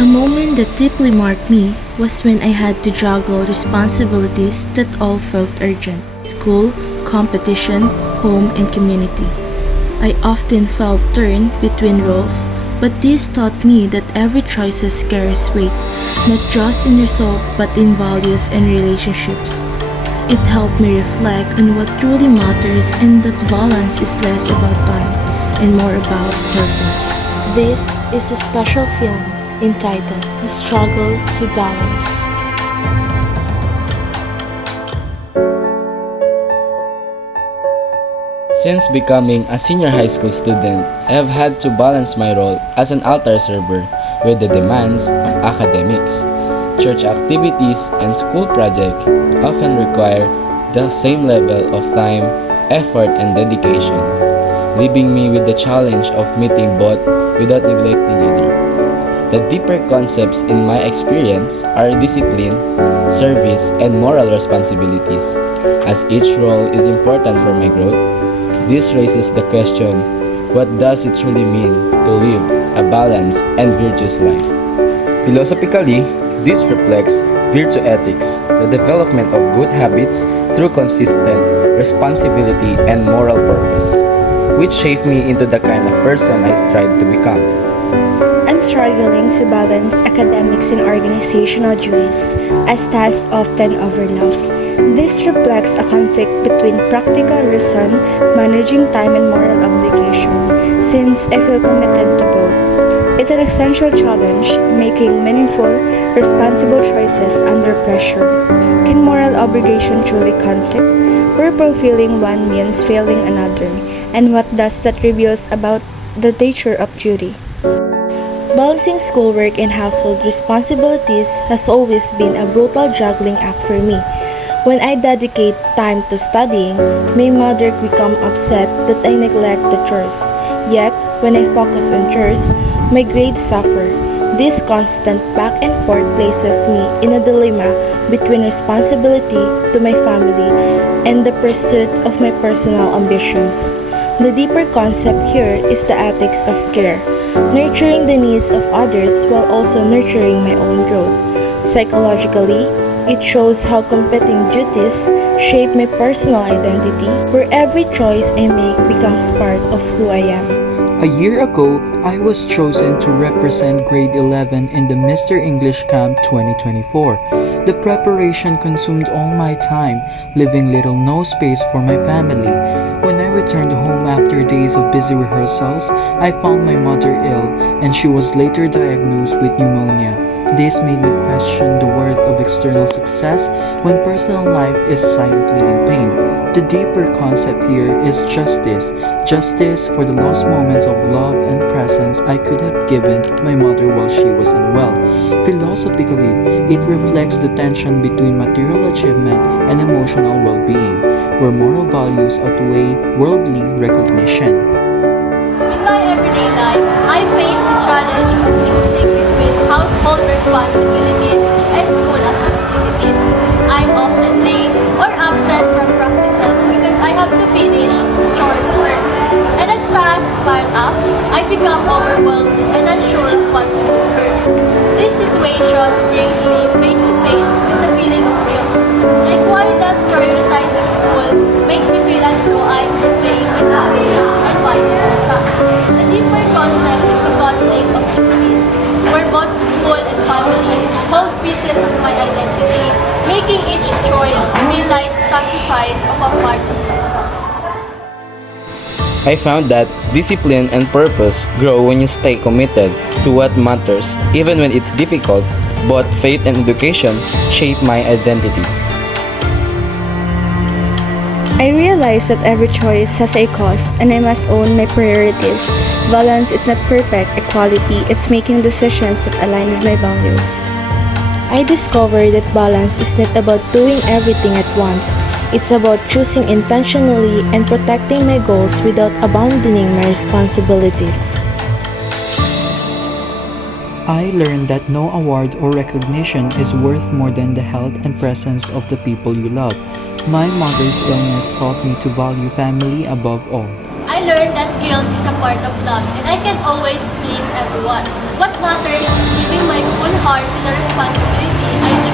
A moment that deeply marked me was when I had to juggle responsibilities that all felt urgent: school, competition, home, and community. I often felt torn between roles, but this taught me that every choice carries weight, not just in result but in values and relationships. It helped me reflect on what truly matters and that balance is less about time and more about purpose. This is a special film entitled The Struggle to Balance. Since becoming a senior high school student, I have had to balance my role as an altar server with the demands of academics. Church activities and school projects often require the same level of time, effort, and dedication, leaving me with the challenge of meeting both without neglecting either. The deeper concepts in my experience are discipline, service, and moral responsibilities. As each role is important for my growth, this raises the question, what does it truly mean to live a balanced and virtuous life? Philosophically, this reflects virtue ethics, the development of good habits through consistent responsibility and moral purpose, which shape me into the kind of person I strive to become. I'm struggling to balance academics and organizational duties, as tasks often overlapped. This reflects a conflict between practical reason, managing time, and moral obligation, since I feel committed to both. It's an essential challenge, making meaningful, responsible choices under pressure. Can moral obligation truly conflict? Where fulfilling one means failing another, and what does that reveals about the nature of duty? Balancing schoolwork and household responsibilities has always been a brutal juggling act for me. When I dedicate time to studying, my mother becomes upset that I neglect the chores. Yet, when I focus on chores, my grades suffer. This constant back and forth places me in a dilemma between responsibility to my family and the pursuit of my personal ambitions. The deeper concept here is the ethics of care, nurturing the needs of others while also nurturing my own growth. Psychologically, it shows how competing duties shape my personal identity, where every choice I make becomes part of who I am. A year ago, I was chosen to represent grade 11 in the Mr. English Camp 2024. The preparation consumed all my time, leaving little no space for my family. When I returned home after days of busy rehearsals, I found my mother ill and she was later diagnosed with pneumonia. This made me question the worth of external success when personal life is silently in pain. The deeper concept here is justice. Justice for the lost moments of love and presence I could have given my mother while she was unwell. Philosophically, it reflects the tension between material achievement and emotional well-being, where moral values outweigh worldly recognition. In my everyday life, I face the challenge of choosing between household responsibilities and school activities. I'm often late or absent from practices because I have to finish chores first. And as tasks pile up, I become overwhelmed and unsure of what to do first. This situation brings me face to face with the feeling of guilt. Like, why does prioritizing school make me feel as though I'm playing with family and vice versa? The deeper concept is the conflict of duties, where both school and family hold pieces of my identity, making each choice feel like sacrifice of a part of myself. I found that discipline and purpose grow when you stay committed to what matters, even when it's difficult. Both faith and education shape my identity. I realize that every choice has a cost and I must own my priorities. Balance is not perfect equality, it's making decisions that align with my values. I discovered that balance is not about doing everything at once. It's about choosing intentionally and protecting my goals without abandoning my responsibilities. I learned that no award or recognition is worth more than the health and presence of the people you love. My mother's illness taught me to value family above all. I I learned that guilt is a part of love and I can always please everyone. What matters is giving my full heart to the responsibility I